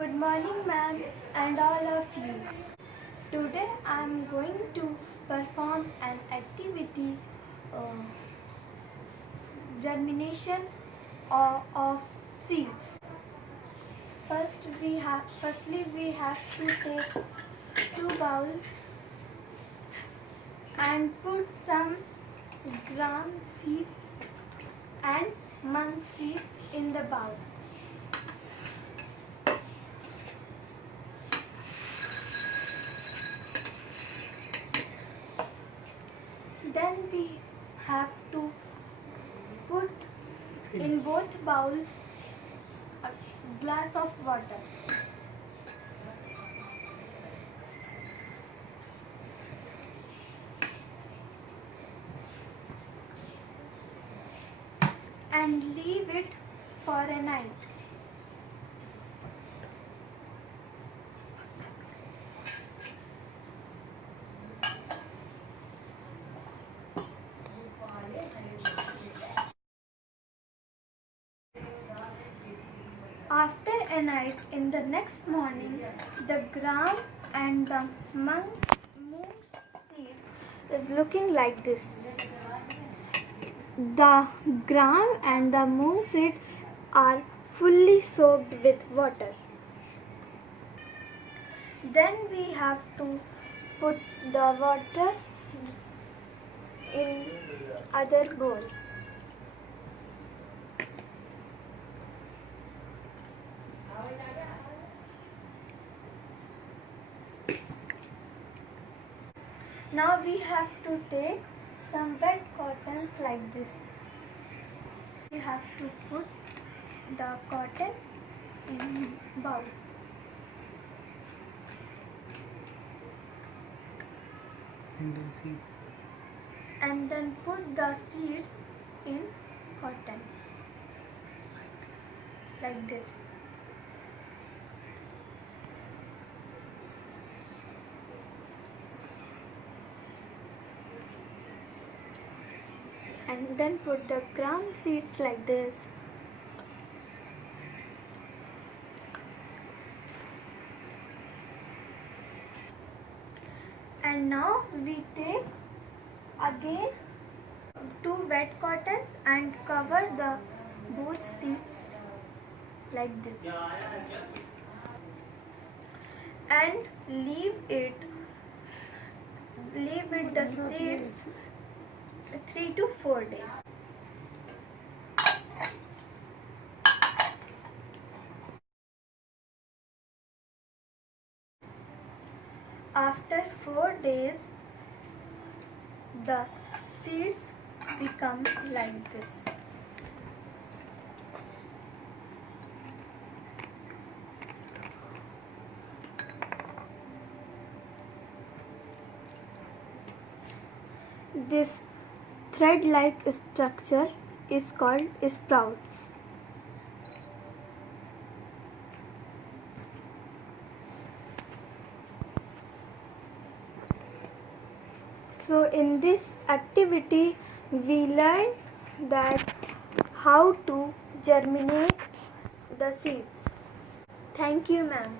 Good morning, ma'am, and all of you. Today I am going to perform an activity, uh, germination of seeds. Firstly, we have to take 2 bowls and put some gram seeds and Moong seeds in the bowl. Then we have to put in both bowls a glass of water. And leave it for a night. After a night, in the next morning, the gram and the Moong seeds is looking like this. The gram and the Moong seed are fully soaked with water. Then we have to put the water in other bowl. Now we have to take some wet cottons like this. We have to put the cotton in bowl. And then put the seeds in cotton like this. And then put the gram seeds like this. And now we take again 2 wet cottons and cover the both seeds like this. And leave the seeds 3 to 4 days. After 4 days, the seeds become like this. This thread-like structure is called sprouts. So in this activity we learned that how to germinate the seeds. Thank you, ma'am.